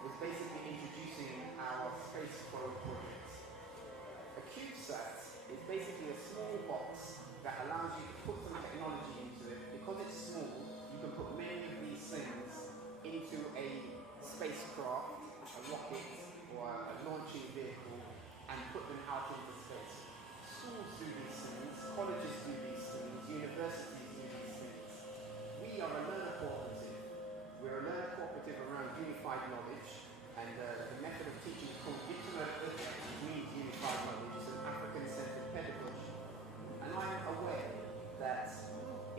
was basically introducing our space probe project. A CubeSat is basically a small box that allows you to put some technology into it. Because it's small, you can put many of these things into a spacecraft, a rocket, or a launching vehicle, and put them out into space. Schools do these things, colleges do these things, universities do these things. We are a learner cooperative. We're a learner cooperative around unified knowledge, and the method of teaching is called which means unified knowledge. It's an African-centered pedagogy. And I'm aware that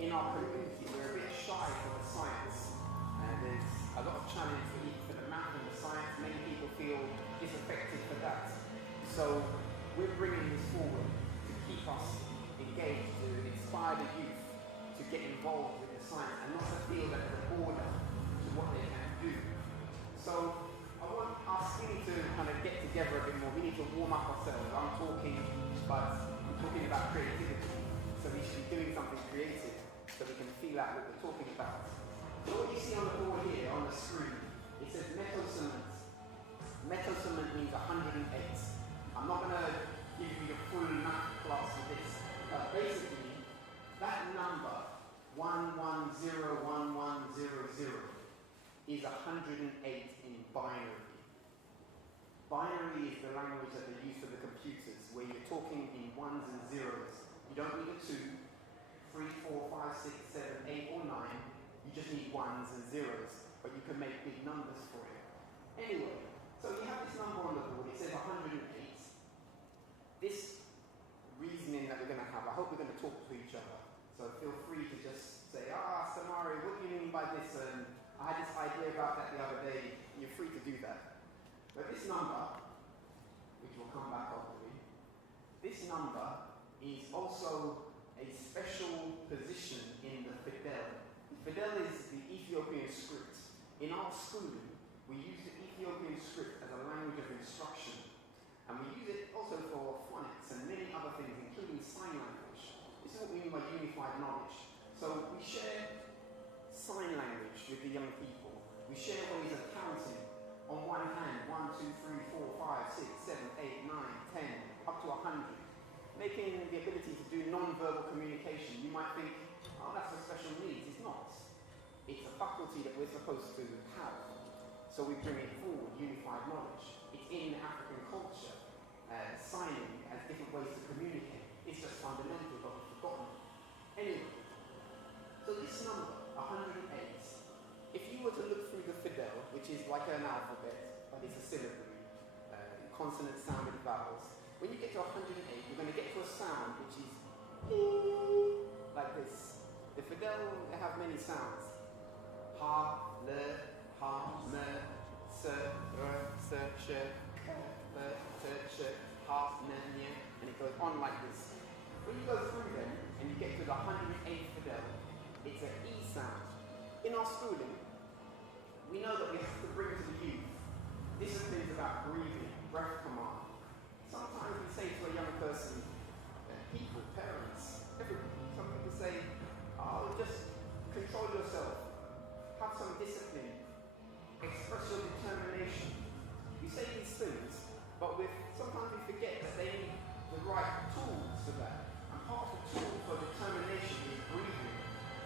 in our community we're a bit shy for the science, and there's a lot of challenge for the math and the science. Many people feel disaffected for that. So we're bringing this forward to keep us engaged, to inspire the youth to get involved with the science and not to feel that there's a border to what they can do. So I want us to kind of get together a bit more. We need to warm up ourselves. I'm talking about creativity. So we should be doing something creative so we can feel out what we're talking about. So what you see on the board here, on the screen, it says metal cement. Metal cement means 108. I'm not going to give you the full math class for this, but basically, that number, 110110 is 108 in binary. Binary is the language that they use for the computers, where you're talking in ones and zeros. You don't need a 2, 3, 4, 5, 6, 7, 8, or 9. You just need ones and zeros, but you can make big numbers for it. Anyway, so you have this number on the board. It says 108. This reasoning that we're going to have, I hope we're going to talk to each other. So feel free to just say, Astehmari, what do you mean by this? And I had this idea about that the other day. You're free to do that. But this number, which will come back hopefully, this number is also a special position in the Fidel. Fidel is the Ethiopian script. In our schooling, we use the Ethiopian script as a language of instruction. And we use it also for phonics and many other things, including sign language. This is what we mean by unified knowledge. So we share sign language with the young people. We share ways of counting. On one hand, 1, 2, 3, 4, 5, 6, 7, 8, 9, 10, up to 100. Making the ability to do non-verbal communication. You might think, that's for special needs. It's not. It's a faculty that we're supposed to have. So we bring it forward, unified knowledge. It's in African culture, signing as different ways to communicate. It's just fundamental, but we've forgotten. Anyway, so this number, 108, if you were to look through the Fidel, which is like an alphabet, but it's a syllable, consonant sounded vowels, when you get to 108, you're going to get to a sound which is like this. The Fidel, they have many sounds. Ha, le, ha, me, se, re, se, she, le, se, she, ha, ne, nye, and it goes on like this. When you go through them and you get to the 108th Fidel, it's an E sound. In our schooling, we know that we have to bring to the youth disciplines about breathing, breath command. Sometimes we say to a young person, people, parents, everybody, some people say, just control yourself, have some discipline, express your determination. We say these things, but sometimes we forget that they need the right tools for that. And part of the tool for determination is breathing.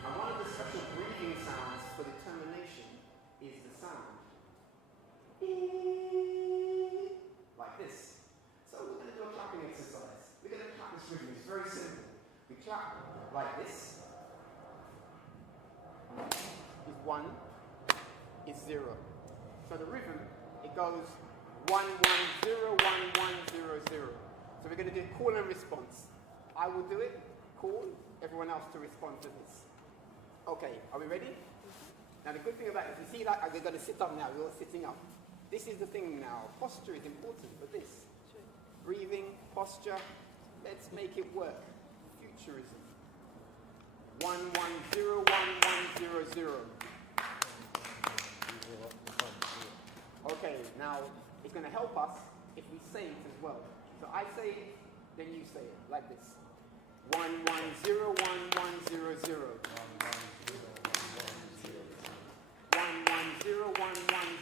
And one of the special breathing sounds for determination is the sound. Like this. So we're going to do a clapping exercise. We're going to clap this rhythm. It's very simple. We clap like this. Is 1, is 0. So the rhythm, it goes 1, 1, 0, 1, 1, 0, 0. So we're going to do call and response. I will do it, call, everyone else to respond to this. Okay, are we ready? Now the good thing about it, you see that we're going to sit up now, we're all sitting up. This is the thing now, posture is important for this. Breathing, posture, let's make it work. Futurism. 1, 1, 0, 1, 1, 0, 0. Okay, now it's going to help us if we say it as well. So I say it, then you say it, like this. 1, 1, 0, 1, 1, 0, 0. 1, 1, 0, 1, 1,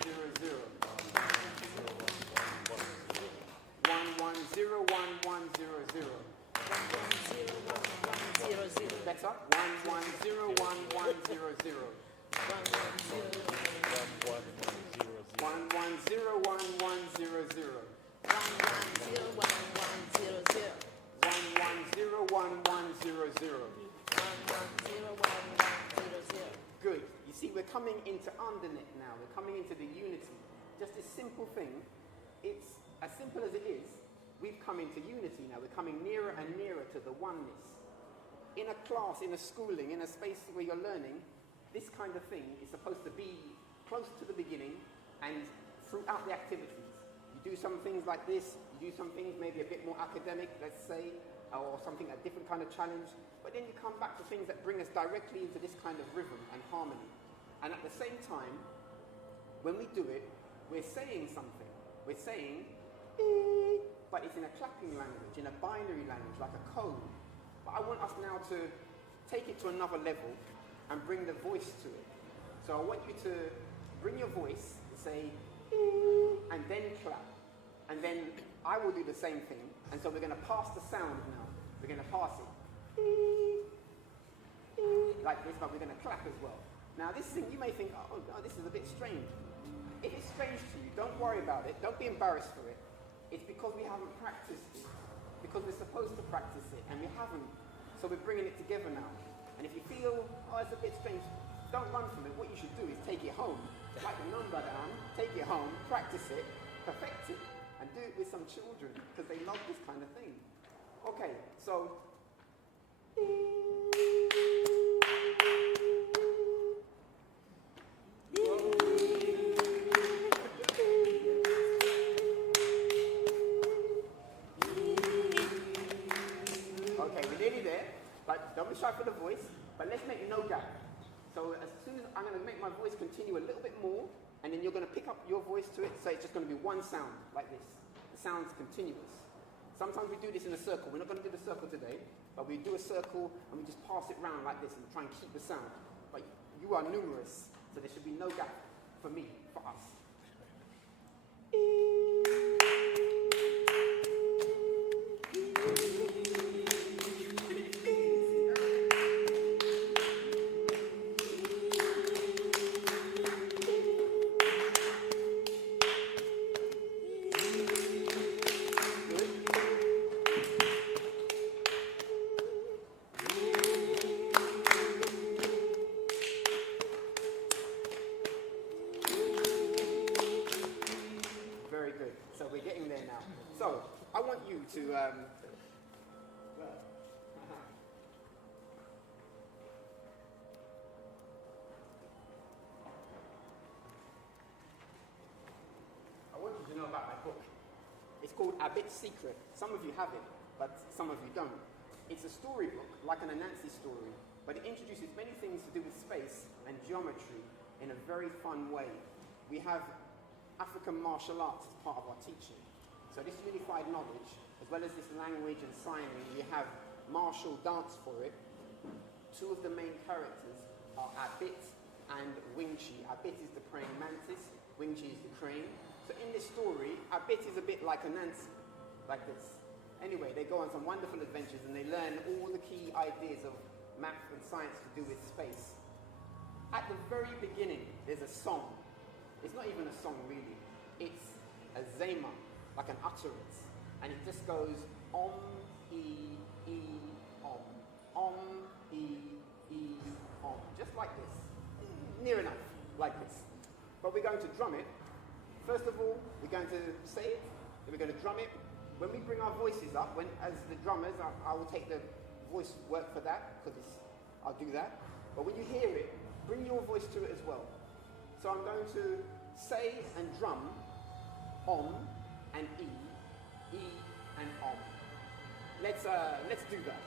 0, 0. unity. Just this simple thing, it's as simple as it is, we've come into unity now. We're coming nearer and nearer to the oneness. In a class, in a schooling, in a space where you're learning, this kind of thing is supposed to be close to the beginning and throughout the activities. You do some things like this, you do some things maybe a bit more academic, let's say, or something, a different kind of challenge, but then you come back to things that bring us directly into this kind of rhythm and harmony. And at the same time, when we do it, we're saying something. We're saying, but it's in a clapping language, in a binary language, like a code. But I want us now to take it to another level and bring the voice to it. So I want you to bring your voice, say, and then clap. And then I will do the same thing. And so we're going to pass the sound now. We're going to pass it. Like this, but we're going to clap as well. Now this thing, you may think, oh, this is a bit strange. If it's strange to you, don't worry about it. Don't be embarrassed for it. It's because we haven't practiced it. Because we're supposed to practice it, and we haven't. So we're bringing it together now. And if you feel, oh, it's a bit strange, don't run from it. What you should do is take it home. Write the number down, take it home, practice it, perfect it, and do it with some children, because they love this kind of thing. Okay, so... Don't be shy for the voice, but let's make no gap. So as soon as I'm going to make my voice continue a little bit more, and then you're going to pick up your voice to it, so it's just going to be one sound, like this. The sound's continuous. Sometimes we do this in a circle. We're not going to do the circle today, but we do a circle, and we just pass it round like this, and try and keep the sound. But you are numerous, so there should be no gap for me, for us. Secret. Some of you have it, but some of you don't. It's a storybook, like an Anansi story, but it introduces many things to do with space and geometry in a very fun way. We have African martial arts as part of our teaching. So this unified knowledge, as well as this language and signing, we have martial dance for it. Two of the main characters are Abit and Wingchi. Abit is the praying mantis, Wingchi is the crane. So in this story, Abit is a bit like Anansi, like this. Anyway, they go on some wonderful adventures and they learn all the key ideas of math and science to do with space. At the very beginning, there's a song. It's not even a song, really. It's a zema, like an utterance. And it just goes om, e, om. Om, e, om. Just like this. Near enough, like this. But we're going to drum it. First of all, we're going to say it, then we're going to drum it. When we bring our voices up, as the drummers, I will take the voice work for that, because I'll do that. But when you hear it, bring your voice to it as well. So I'm going to say and drum om and e and om. Let's do that.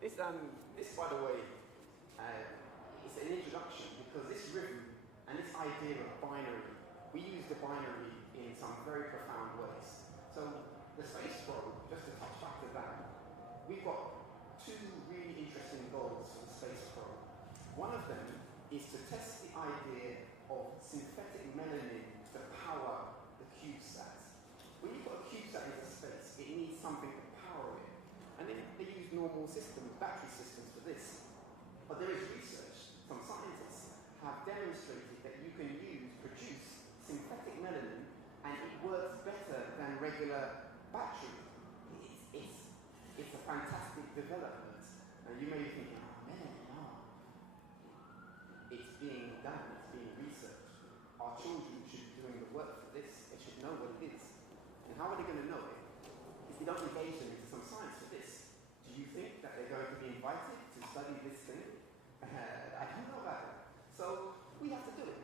This by the way, it's an introduction, because this rhythm and this idea of binary, we use the binary in some very profound ways. So the space probe, just to touch back to that, we've got two really interesting goals for the space probe. One of them is to test the idea of synthetic melanin to power the CubeSat. When you've got a CubeSat into space, it needs something to power it. And they use normal systems, battery systems for this. But there is research, some scientists have demonstrated that you can produce synthetic melanin, and it works better than regular battery. It's a fantastic development. And you may be thinking, oh, melanin, oh, engage them into some science for this. Do you think that they're going to be invited to study this thing? I don't know about that. So we have to do it.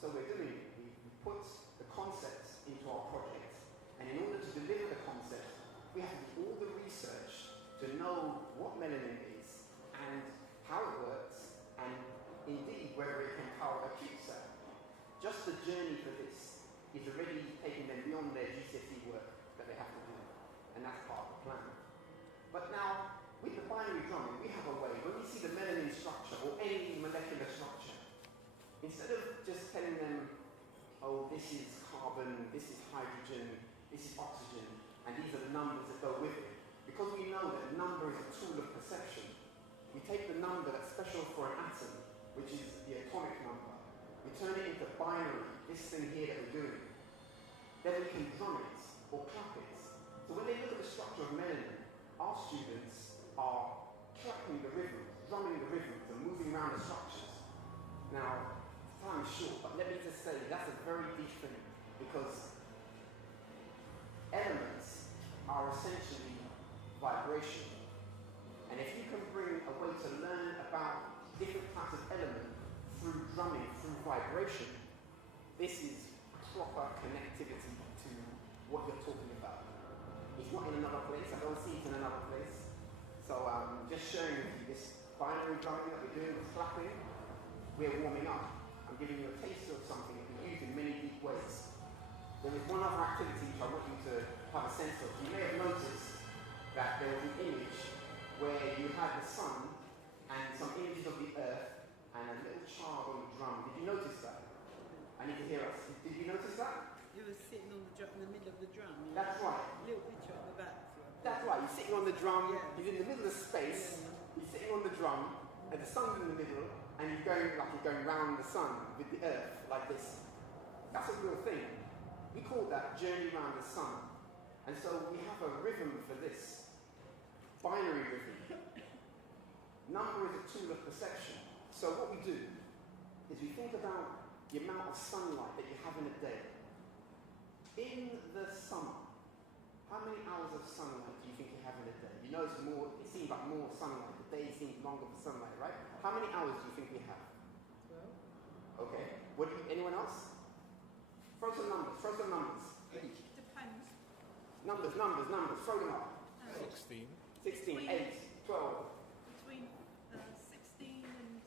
So we're doing it. We put the concepts into our project, and in order to deliver the concept, we have to do all the research to know what melanin is and how it works, and indeed whether it can power a CubeSat. Just the journey for this is already taking them beyond their GCSE work that they have to do, and that's part of the plan. But now, with the binary drumming, we have a way, when we see the melanin structure or any molecular structure, instead of just telling them, oh, this is carbon, this is hydrogen, this is oxygen, and these are the numbers that go with it, because we know that number is a tool of perception, we take the number that's special for an atom, which is the atomic number, we turn it into binary, this thing here that we're doing. Then we can drum it or clap it. So when they look at the structure of melanin, our students are clapping the rhythms, drumming the rhythms, and moving around the structures. Now, time is short, but let me just say that's a very deep thing, because elements are essentially vibration. And if you can bring a way to learn about different types of elements through drumming, through vibration, this is proper connectivity to what you're talking about. It's not in another place. I don't see it in another place. So just sharing with you this binary drumming that we're doing with clapping, we're warming up. I'm giving you a taste of something that we use in many deep ways. There is one other activity which I want you to have a sense of. You may have noticed that there was an image where you had the sun and some images of the earth and a little child on the drum. Did you notice that? I need to hear us. Did you notice that? You were sitting on the drum, in the middle of the drum. That's right. Little picture at the back. That's right. You're sitting on the drum. Yeah. He's in the middle of space. Yeah. He's sitting on the drum, and the sun's in the middle, and you're going round the sun with the earth like this. That's a real thing. We call that journey around the sun. And so we have a rhythm for this. Binary rhythm. Number is a tool of perception. So what we do is we think about the amount of sunlight that you have in a day. In the summer, how many hours of sunlight do you think you have in a day? You know it seems like more sunlight. The day seems longer for sunlight, right? How many hours do you think we have? 12. Okay. Anyone else? Throw some numbers. 8. Depends. Numbers. Throw them up. 16. 16, 8, 12. Between 16 and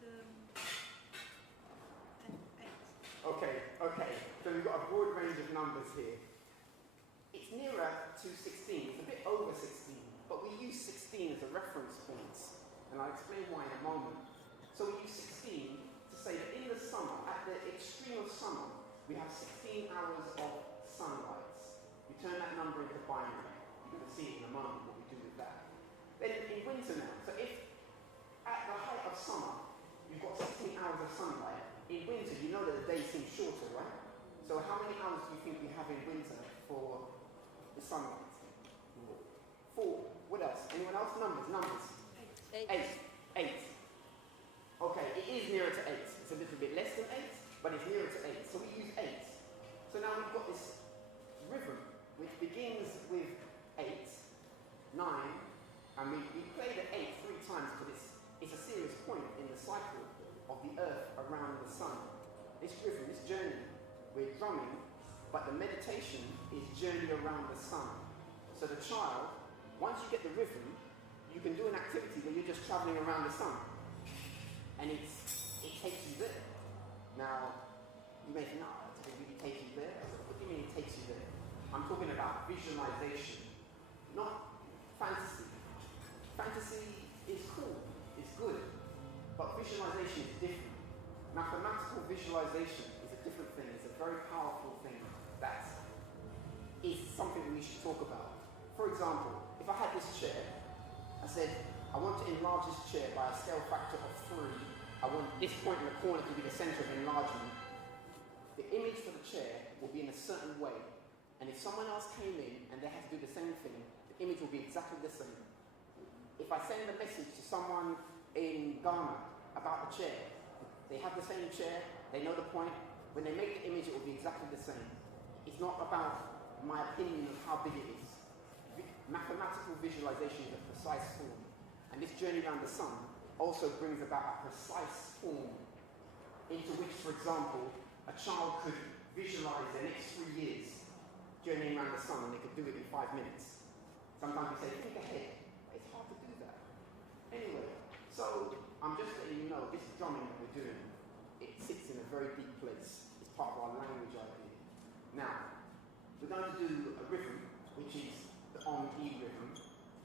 8. Okay. So we've got a broad range of numbers here. It's nearer to 16. It's a bit over 16. But we use 16 as a reference point. And I'll explain why in a moment. So we use 16 to say that in the summer, at the extreme of summer, we have 16 hours of sunlight. We turn that number into binary. You're going to see it in a moment what we do with that. Then in winter now, so if at the height of summer, you've got 16 hours of sunlight, in winter you know that the day seems shorter, right? So how many hours do you think we have in winter for the sunlight? 4. What else? Anyone else? Numbers. 8. Okay, it is nearer to 8. It's a little bit less than 8, but it's nearer to 8. So we use 8. So now we've got this rhythm, which begins with 8, 9, and we play the 8 3 times because it's a serious point in the cycle of the earth around the sun. This rhythm, this journey, we're drumming, but the meditation is journey around the sun. So the child, once you get the rhythm, you can do an activity where you're just traveling around the sun. And it takes you there. Now, you may think, no, it doesn't really take you there. What do you mean it takes you there? I'm talking about visualization, not fantasy. Fantasy is cool, it's good, but visualization is different. Mathematical visualization is a different thing. It's a very powerful thing that is something we should talk about. For example, if I had this chair, I said, I want to enlarge this chair by a scale factor of 3. I want this point in the corner to be the center of enlargement. The image for the chair will be in a certain way. And if someone else came in and they had to do the same thing, the image will be exactly the same. If I send a message to someone in Ghana about the chair, they have the same chair, they know the point. When they make the image, it will be exactly the same. It's not about my opinion of how big it is. Mathematical visualization is a precise form. And this journey around the sun also brings about a precise form into which, for example, a child could visualize their next 3 years journeying around the sun, and they could do it in 5 minutes. Sometimes we say, think ahead. It's hard to do that. Anyway, so I'm just letting you know, this drumming that we're doing, it sits in a very deep place. It's part of our language idea. Now, we're going to do a rhythm, which is the on-E rhythm.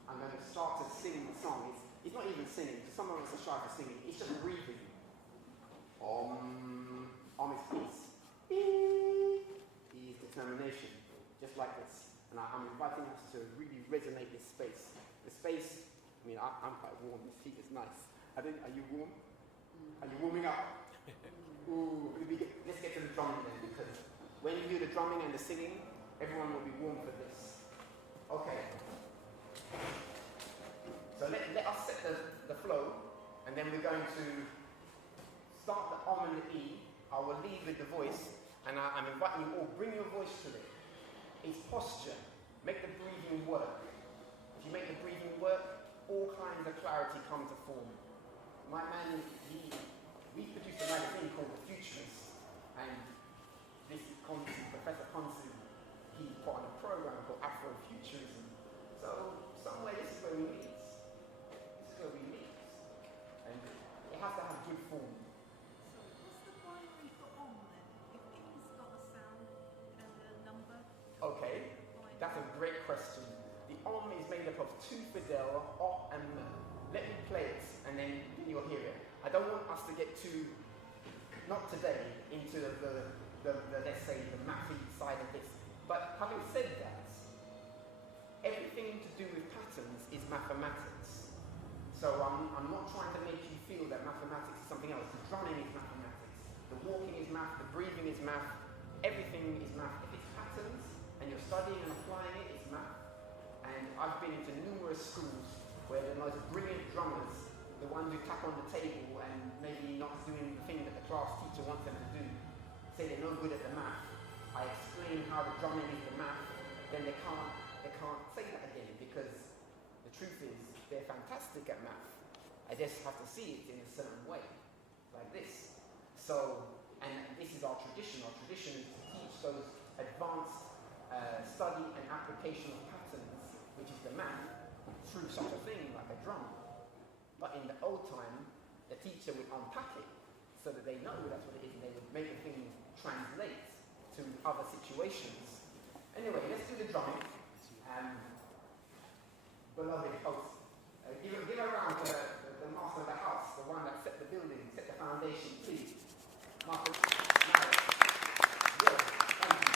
I'm going to start to sing the song. It's not even singing. Some of us are shy for singing. It's just breathing. Om is peace. E is determination. Just like this. And I'm inviting us to really resonate this space. The space, I mean, I'm quite warm. This heat is nice. Are you warm? Are you warming up? Ooh, let's get to the drumming then, because when you do the drumming and the singing, everyone will be warm for this. Okay. So let us set the flow, and then we're going to start the Om and the E. I will lead with the voice, and I'm inviting you all, bring your voice to it. It's posture. Make the breathing work. If you make the breathing work, all kinds of clarity come to form. My man, we produced a magazine called The Futurist, and this Professor Konsu, he put on a program called AFROFUTURISM. So somewhere this is where we meet. This is where we meet. And it has to have good form. So what's the binary for on then? If E's got a sound and a number. Okay, that's a great question. The Om is made up of 2 fidel, O and M. Let me play it, and then you'll hear it. I don't want us to get too, not today, into the let's say, the mathy side of this. But having said that, everything to do with patterns is mathematics. So I'm not trying to make you feel that mathematics is something else. The drumming is mathematics. The walking is math. The breathing is math. Everything is math. If it's patterns, and you're studying and applying it, it's math. And I've been into numerous schools where the most brilliant drummers, the ones who tap on the table and maybe not doing the thing that the class teacher wants them to do, say they're no good at the math. I explain how the drumming is the math, then they can't say that again, because the truth is they're fantastic at math. I just have to see it in a certain way, like this. So, and this is our tradition. Our tradition is to teach those advanced study and application of patterns, which is the math, through such a thing like a drum. But in the old time, the teacher would unpack it so that they know that's what it is, and they would make the thing translate to other situations. Anyway, let's do the drumming. Beloved host, give a round to the master of the house, the one that set the building, set the foundation, please. Master, yeah, thank you.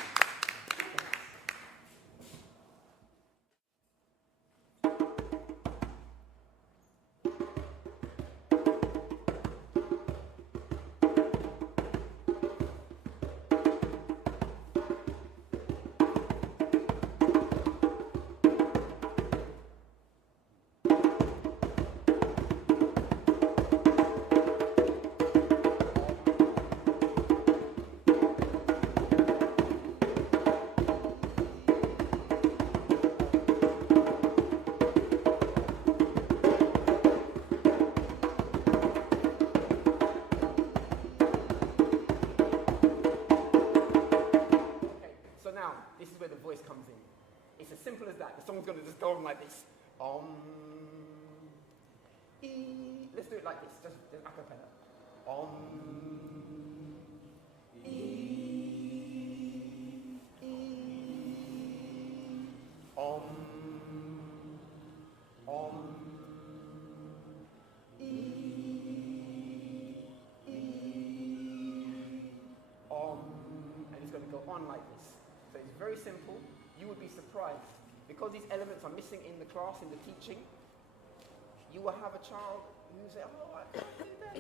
This is where the voice comes in. It's as simple as that. The song's going to just go on like this. E. Let's do it like this, just a cappella. E. E. E. E. And it's going to go on like this. So it's very simple. You would be surprised. Because these elements are missing in the class, in the teaching, you will have a child who will say, oh, I can't do that.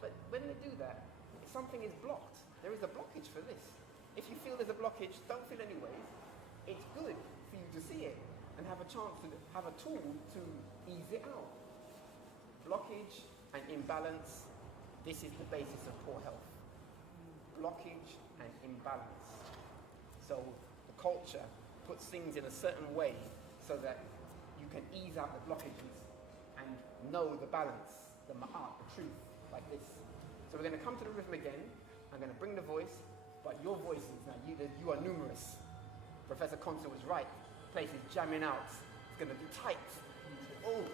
But when they do that, something is blocked. There is a blockage for this. If you feel there's a blockage, don't feel any ways. It's good for you to see it and have a chance to have a tool to ease it out. Blockage and imbalance, this is the basis of poor health. Blockage and imbalance. So the culture puts things in a certain way so that you can ease out the blockages and know the balance, the ma'at, the truth, like this. So we're going to come to the rhythm again. I'm going to bring the voice, but your voices, now you are numerous. Professor Consul was right. The place is jamming out. It's going to be tight. Oh.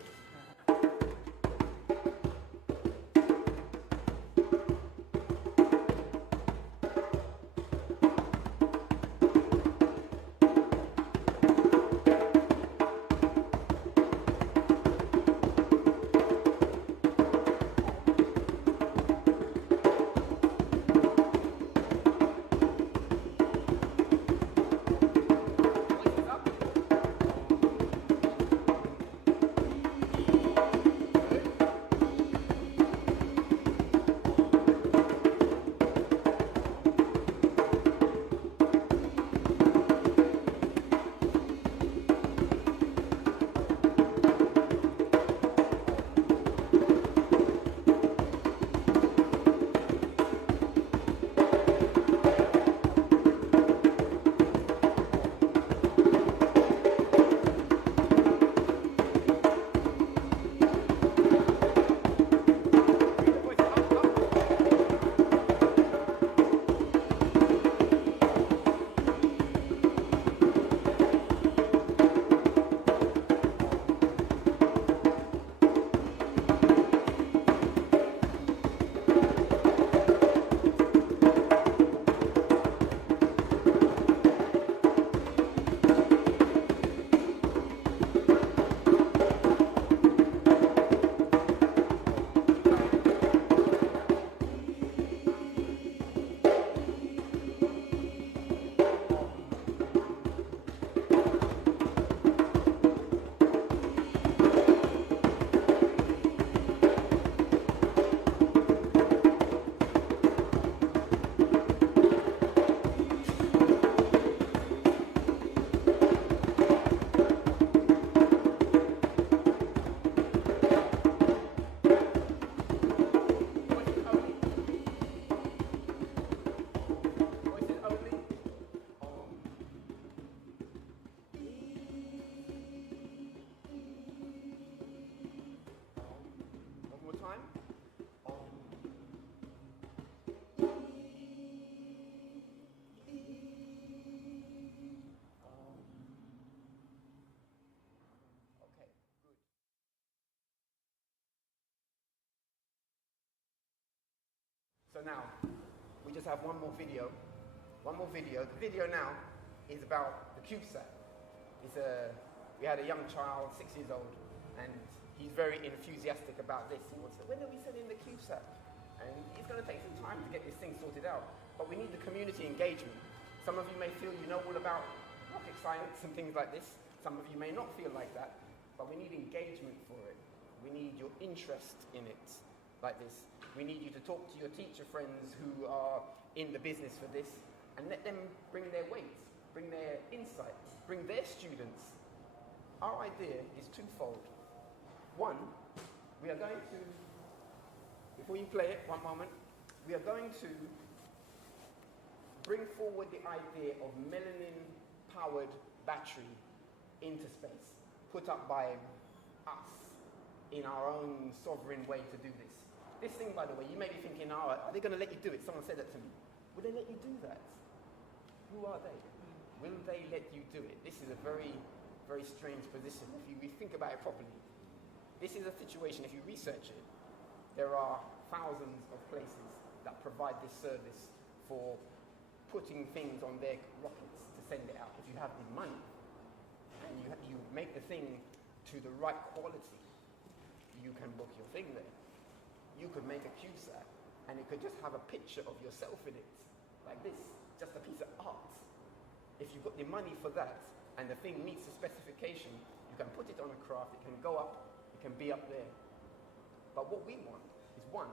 So now, we just have one more video. The video now is about the CubeSat. We had a young child, 6 years old, and he's very enthusiastic about this. He wants to, when are we sending the CubeSat? And it's going to take some time to get this thing sorted out. But we need the community engagement. Some of you may feel you know all about rocket science and things like this. Some of you may not feel like that. But we need engagement for it. We need your interest in it, like this. We need you to talk to your teacher friends who are in the business for this and let them bring their weight, bring their insight, bring their students. Our idea is twofold. One, we are going to, before you play it, one moment, we are going to bring forward the idea of melanin-powered battery into space, put up by us in our own sovereign way to do this. This thing, by the way, you may be thinking, oh, are they going to let you do it? Someone said that to me. Will they let you do that? Who are they? Will they let you do it? This is a very, very strange position. If you think about it properly, this is a situation, if you research it, there are thousands of places that provide this service for putting things on their rockets to send it out. If you have the money and you make the thing to the right quality, you can book your thing there. You could make a CubeSat and it could just have a picture of yourself in it, like this, just a piece of art. If you've got the money for that and the thing meets the specification, you can put it on a craft, it can go up, it can be up there. But what we want is, one,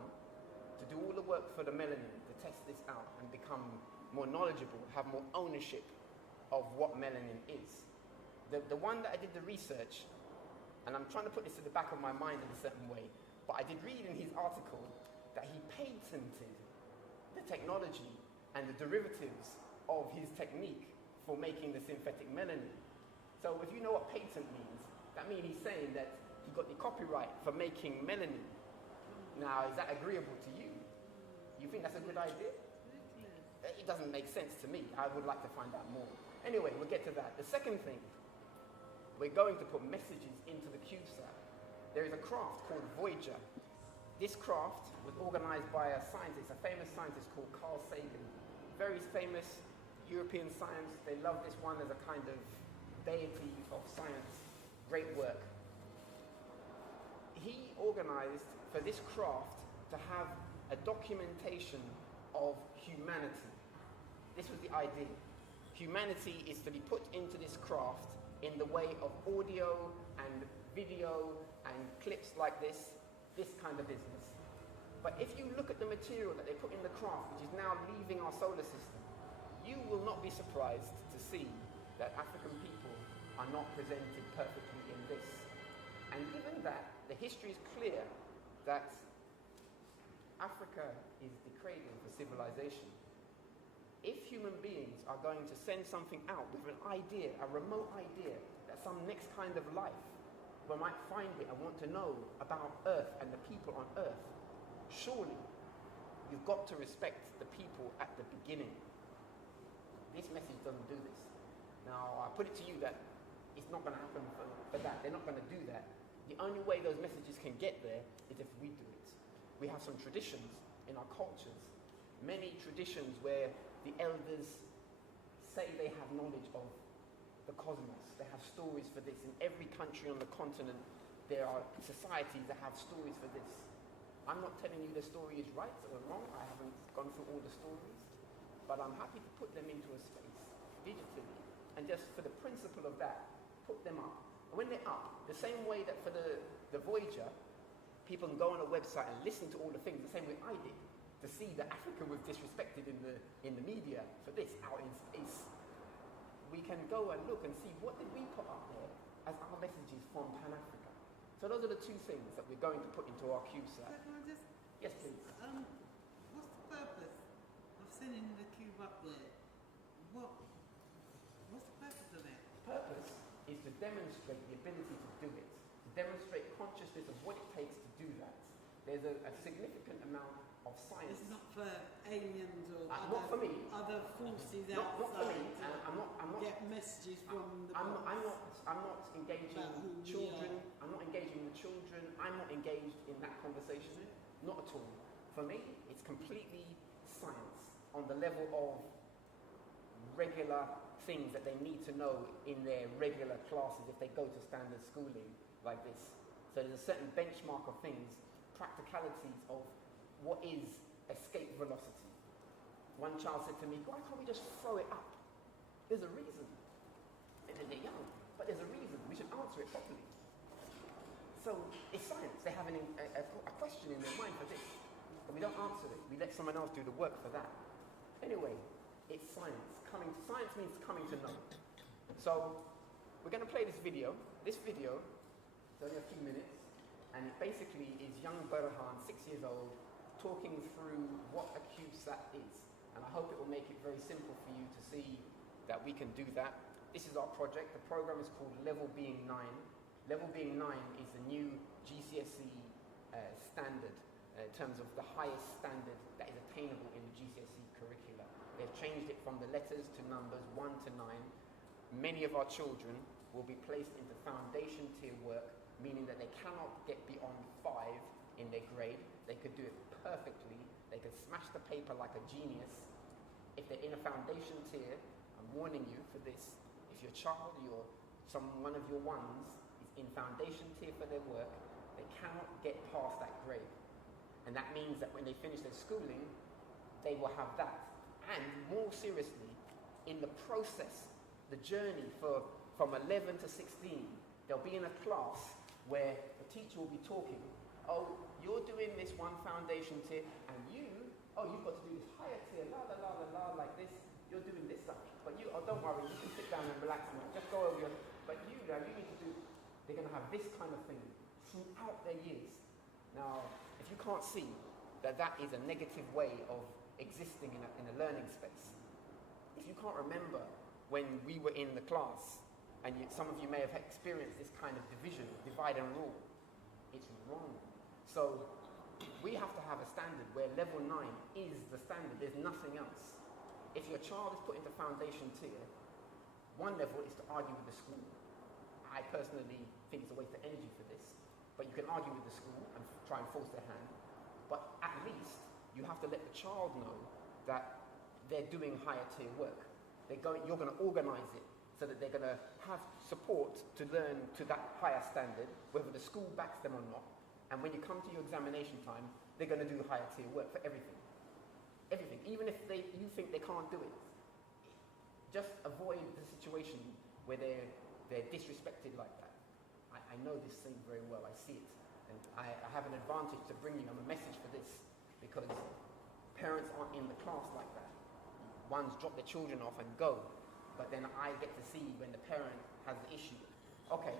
to do all the work for the melanin, to test this out and become more knowledgeable, have more ownership of what melanin is. The one that I did the research, and I'm trying to put this to the back of my mind in a certain way, but I did read in his article that he patented the technology and the derivatives of his technique for making the synthetic melanin. So if you know what patent means, that means he's saying that he got the copyright for making melanin. Now, is that agreeable to you? You think that's a good idea? It doesn't make sense to me. I would like to find out more. Anyway, we'll get to that. The second thing, we're going to put messages into the CubeSat. There is a craft called Voyager. This craft was organized by a scientist, a famous scientist called Carl Sagan. Very famous European science. They love this one as a kind of deity of science. Great work. He organized for this craft to have a documentation of humanity. This was the idea. Humanity is to be put into this craft in the way of audio and video and clips like this kind of business. But if you look at the material that they put in the craft, which is now leaving our solar system, you will not be surprised to see that African people are not presented perfectly in this. And given that, the history is clear that Africa is the cradle for civilization. If human beings are going to send something out with an idea, a remote idea, that some next kind of life, we might find it and want to know about Earth and the people on Earth, surely you've got to respect the people at the beginning. This message doesn't do this. Now, I put it to you that it's not going to happen for that. They're not going to do that. The only way those messages can get there is if we do it. We have some traditions in our cultures, many traditions where the elders say they have knowledge of the cosmos. They have stories for this. In every country on the continent, there are societies that have stories for this. I'm not telling you the story is right or wrong. I haven't gone through all the stories. But I'm happy to put them into a space digitally. And just for the principle of that, put them up. And when they're up, the same way that for the Voyager, people can go on a website and listen to all the things, the same way I did, to see that Africa was disrespected in the media for this out in space. We can go and look and see what did we put up there as our messages from Pan-Africa. So those are the two things that we're going to put into our CubeSat. So can I just... Yes, please. What's the purpose of sending the cube up there? What's the purpose of it? Purpose is to demonstrate the ability to do it, to demonstrate consciousness of what it takes to do that. There's a significant amount of science. It's not for aliens or not for me. Other forces Not for me. outside I'm not get messages from the I'm not engaging children. I'm not engaging with children. I'm not engaged in that conversation. Not at all. For me, it's completely science on the level of regular things that they need to know in their regular classes if they go to standard schooling like this. So there's a certain benchmark of things, practicalities of what is escape velocity. One child said to me, why can't we just throw it up? There's a reason. And they're young, but there's a reason. We should answer it properly. So it's science. They have a question in their mind for this. But we don't answer it. We let someone else do the work for that. Anyway, it's science. Science means coming to know. So we're going to play this video. This video is only a few minutes. And it basically is young Burhan, 6 years old, talking through what a CubeSat is. And I hope it will make it very simple for you to see that we can do that. This is our project. The program is called Level Being 9. Level Being 9 is the new GCSE standard in terms of the highest standard that is attainable in the GCSE curricula. They've changed it from the letters to numbers 1 to 9. Many of our children will be placed into foundation tier work, meaning that they cannot get beyond 5 in their grade. They could do it perfectly. They could smash the paper like a genius. If they're in a foundation tier, I'm warning you for this. If your child, one of your ones is in foundation tier for their work, they cannot get past that grade. And that means that when they finish their schooling, they will have that. And more seriously, in the process, the journey from 11 to 16, they'll be in a class where the teacher will be talking. Oh, you're doing this one foundation tier, and you've got to do this higher tier, la la la la la, like this. You're doing this stuff. But don't worry, you can sit down and relax now. Just go over your, but you need to do, they're going to have this kind of thing throughout their years. Now, if you can't see that is a negative way of existing in a learning space, if you can't remember when we were in the class, and some of you may have experienced this kind of division, divide and rule. It's wrong. So we have to have a standard where level 9 is the standard. There's nothing else. If your child is put into foundation tier, one level is to argue with the school. I personally think it's a waste of energy for this, but you can argue with the school and try and force their hand. But at least you have to let the child know that they're doing higher tier work. You're going to organize it so that they're going to have support to learn to that higher standard, whether the school backs them or not. And when you come to your examination time, they're going to do higher tier work for everything. Everything. Even if you think they can't do it. Just avoid the situation where they're disrespected like that. I know this thing very well. I see it. And I have an advantage to bring you. I'm a message for this because parents aren't in the class like that. Ones drop their children off and go. But then I get to see when the parent has the issue. Okay,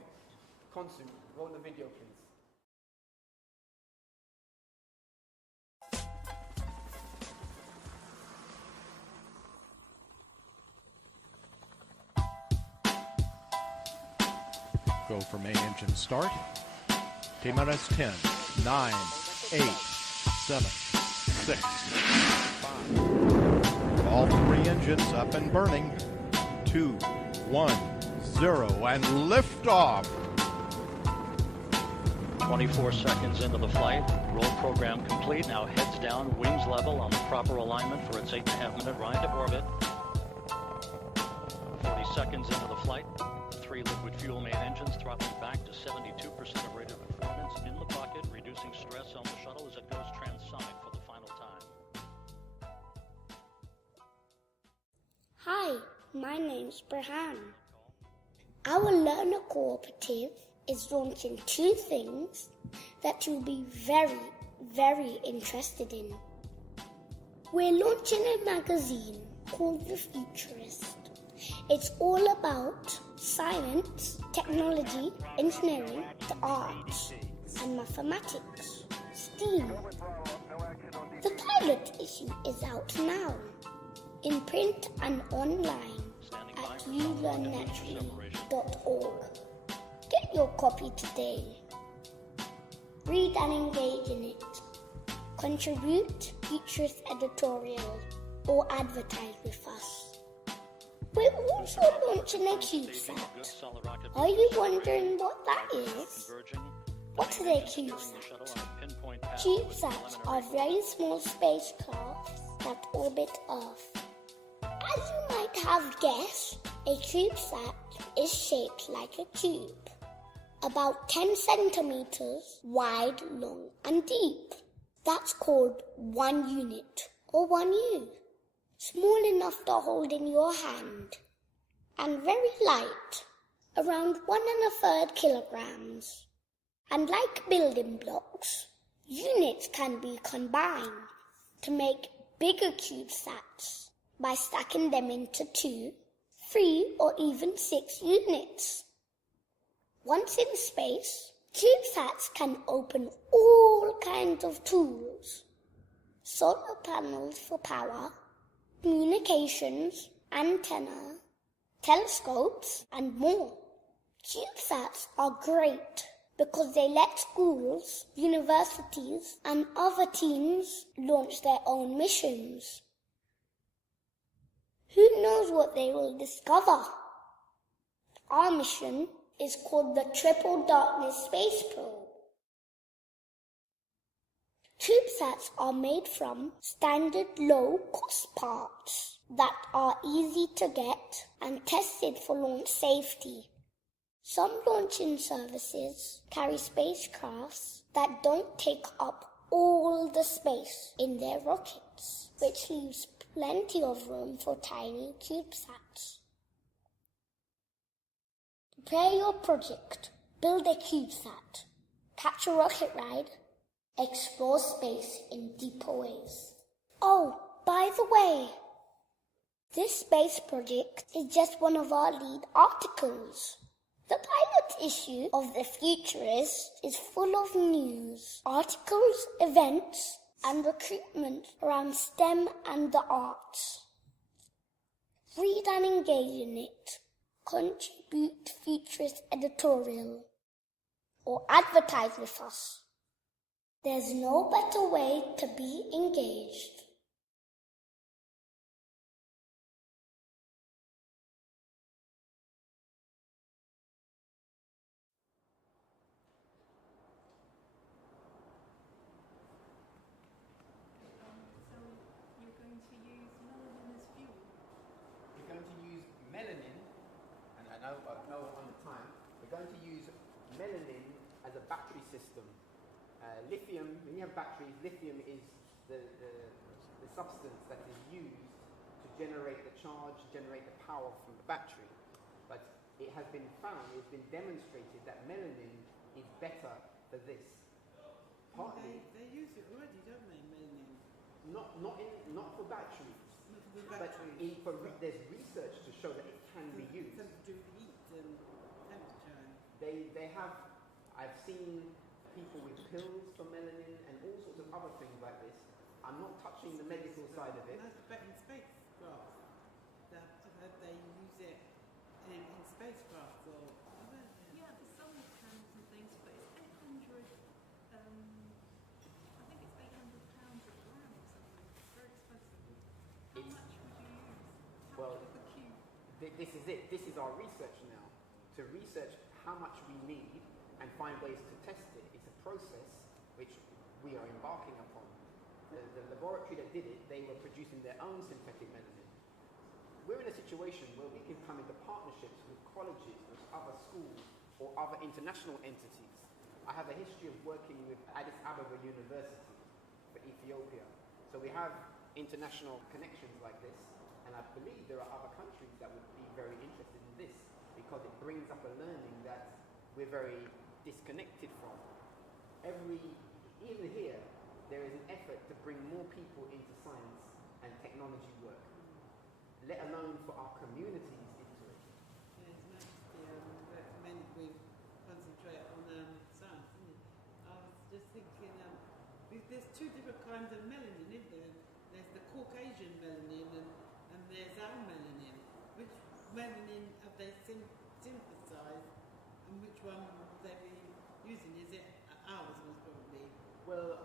Konsu, roll the video, please. Go for main engine start. T-minus 10, 9, 8, 7, 6, 5. All 3 engines up and burning. 2, 1, 0, and liftoff. 24 seconds into the flight. Roll program complete. Now heads down, wings level on the proper alignment for its 8.5-minute ride to orbit. 40 seconds into the flight. 3 liquid fuel main engines throttling back to 72% of rated performance in the pocket, reducing stress on the shuttle as it goes transonic for the final time. Hi, my name's Burhan. Our Learner Co-operative is launching 2 things that you'll be very, very interested in. We're launching a magazine called The Futurist. It's all about science, technology, engineering, the arts, and mathematics, STEAM. The pilot issue is out now, in print and online at ULearnNaturally.org. Get your copy today. Read and engage in it. Contribute, futurist editorial, or advertise with us. We're also launching a CubeSat. Are you wondering what that is? What is a CubeSat? CubeSats are very small spacecrafts that orbit Earth. As you might have guessed, a CubeSat is shaped like a cube, about 10 centimeters wide, long, and deep. That's called 1 unit, or 1U. Small enough to hold in your hand, and very light, around 1 1/3 kilograms. And like building blocks, units can be combined to make bigger CubeSats by stacking them into 2, 3, or even 6 units. Once in space, CubeSats can open all kinds of tools. Solar panels for power, communications, antenna, telescopes, and more. CubeSats are great because they let schools, universities, and other teams launch their own missions. Who knows what they will discover? Our mission is called the Triple Darkness Space Probe. CubeSats are made from standard low-cost parts that are easy to get and tested for launch safety. Some launching services carry spacecrafts that don't take up all the space in their rockets, which leaves plenty of room for tiny CubeSats. Prepare your project, build a CubeSat, catch a rocket ride, explore space in deeper ways. Oh, by the way, this space project is just one of our lead articles. The pilot issue of The Futurist is full of news, articles, events, and recruitment around STEM and the arts. Read and engage in it. Contribute features editorial. Or advertise with us. There's no better way to be engaged. So you're going to use melanin as fuel? We're going to use melanin, and I know on the time, we're going to use melanin as a battery system. Lithium, when you have batteries, lithium is the substance that is used to generate the charge, generate the power from the battery. But it has been found, it's been demonstrated that melanin is better for this. Partly, They use it already, don't they, melanin? not for batteries. Not for the But batteries. there's research to show that it can be used. Something to do with heat and temperature. They have, I've seen people with pills for melanin and all sorts of other things like this. I'm not touching the medical side of it. And that's better in spacecraft. I've heard they use it in spacecraft or other. Yeah, for solar panels and things, but it's 800, I think it's 800 pounds a gram or something. It's very expensive. How much would you use? How Well, much of the cube? This is it. This is our research now. To research how much we need and find ways to test it. It's a process which we are embarking upon. The laboratory that did it, they were producing their own synthetic melanin. We're in a situation where we can come into partnerships with colleges, with other schools, or other international entities. I have a history of working with Addis Ababa University for Ethiopia. So we have international connections like this, and I believe there are other countries that would be very interested in this because it brings up a learning that we're very disconnected from. Even here, there is an effort to bring more people into science and technology work, let alone for our communities into it. Yeah, it's nice to recommend we concentrate on science, isn't it? I was just thinking, there's two different kinds of melanin, isn't there? There's the Caucasian melanin and there's our melanin. Which melanin have they synthesized and which one would they be using? Is it ours most probably? Well,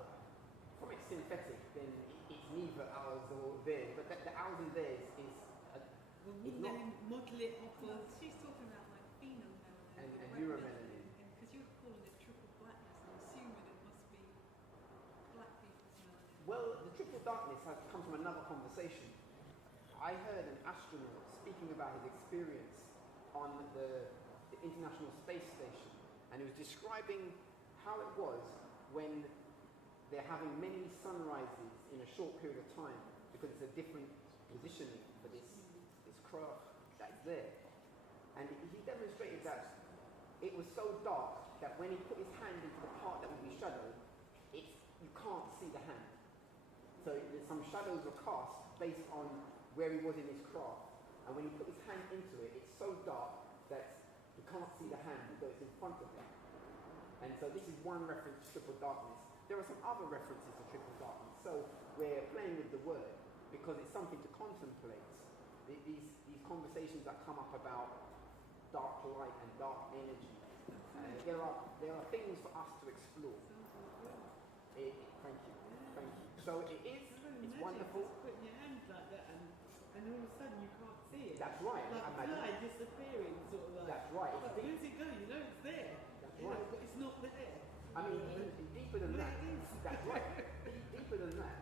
from its synthetic, then it's neither ours or theirs, but the ours and theirs is Well, it's wouldn't not. they model it off Well, of? she's talking about like phenomelanin And red uromelanin. because you're calling it triple blackness. I'm assuming it must be black people's melanin. Well, the triple darkness has come from another conversation. I heard an astronaut speaking about his experience on the International Space Station, and he was describing how it was when they're having many sunrises in a short period of time because it's a different positioning for this craft that's there. And he demonstrated that it was so dark that when he put his hand into the part that would be shadowed, you can't see the hand. So some shadows were cast based on where he was in his craft. And when he put his hand into it, it's so dark that you can't see the hand, though it's in front of him. And so this is one reference to triple darkness. There are some other references to triple darkness. So we're playing with the word because it's something to contemplate. These conversations that come up about dark light and dark energy. There are things for us to explore. Thank you. So it's wonderful. Just putting your hands like that and all of a sudden you can't see it. That's right. Like a fly disappearing, sort of like. That's right. But where's it go? You know it's there. That's You know, right. but it's not there. I mean, deeper than that. It is. That's right. Deeper than that.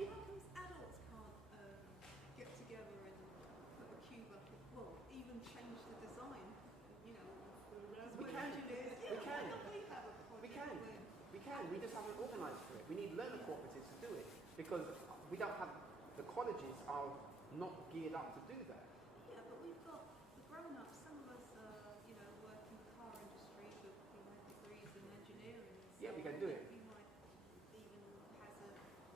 So how comes adults can't get together and put a cube up? Well, even change the design. You know, We can. engineers. We can. Why don't we have a project We can. where We can. We just haven't organised for it. We need learner cooperatives to do it because we don't have. The colleges are not geared up to do that. Yeah, but we've got the grown-ups. Some of us, work in the car industry, but we have degrees in engineering. And so Yeah, we can do it. We might even has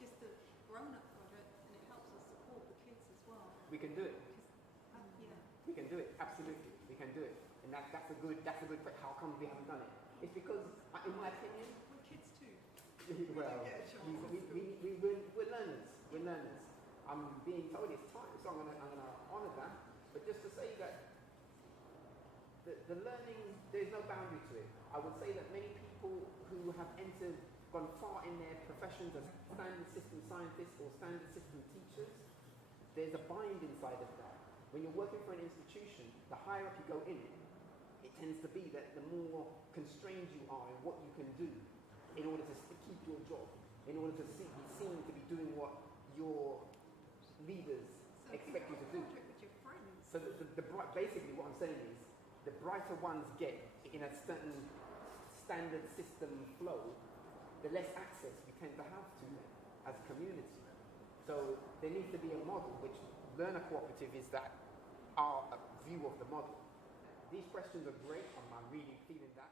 just a grown-up project, and it helps us support the kids as well. We can do it. Yeah. We can do it. Absolutely, we can do it. And that's a good. How come we haven't done it? It's because, in my opinion, We're kids too. well, get a chance. we're learners. We're learners. I'm being told it's time, so I'm gonna honour that. But just to say that the learning, there's no boundary to it. I would say that many people who have gone far in their professions as standard system scientists or standard system teachers, there's a bind inside of that. When you're working for an institution, the higher up you go in it tends to be that the more constrained you are in what you can do in order to keep your job, in order to be seen to be doing what your leaders expect you to do. With your friends. So basically what I'm saying is, the brighter ones get in a certain standard system flow, the less access we tend to have to them as a community. So there needs to be a model, which learner cooperative is that our view of the model. These questions are great, I'm really feeling that.